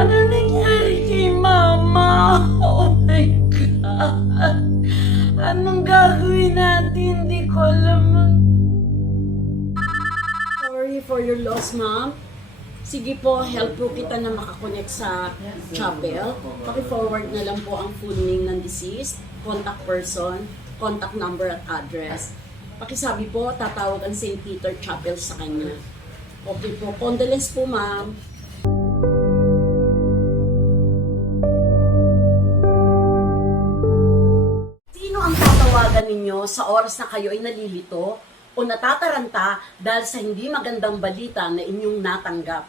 Ano nangyari kay Mama? Oh my God. Anong gagawin natin? Hindi ko alam. Sorry for your loss, ma'am. Sige po, help po kita na makakonect sa chapel. Paki-forward na lang po ang full name ng deceased, contact person, contact number at address. Pakisabi po, tatawag ang St. Peter Chapel sa kanya. Okay po, condolence po, ma'am. Sino ang tatawagan ninyo sa oras na kayo ay nalilito o natataranta dahil sa hindi magandang balita na inyong natanggap?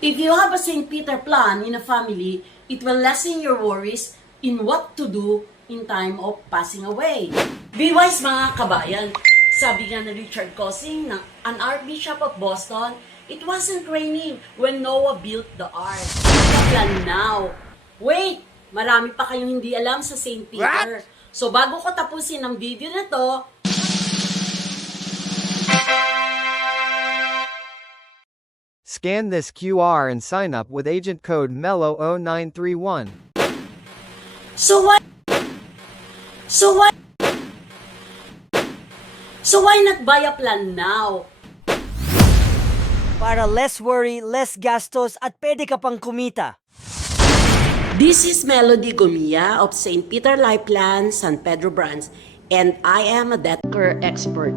If you have a St. Peter plan in a family, it will lessen your worries in what to do in time of passing away. Be wise mga kabayan. Sabi nga na Richard Cossing ng an Archbishop of Boston, it wasn't raining when Noah built the ark. It's the plan now. Wait! Marami pa kayong hindi alam sa St. Peter. So bago ko tapusin ang video na to, Scan this QR and sign up with agent code MELO0931. So why not buy a plan now? Para less worry, less gastos at pwede ka pang kumita. This is Melody Gomia of St. Peter Life Plan, San Pedro Branch, and I am a death care expert.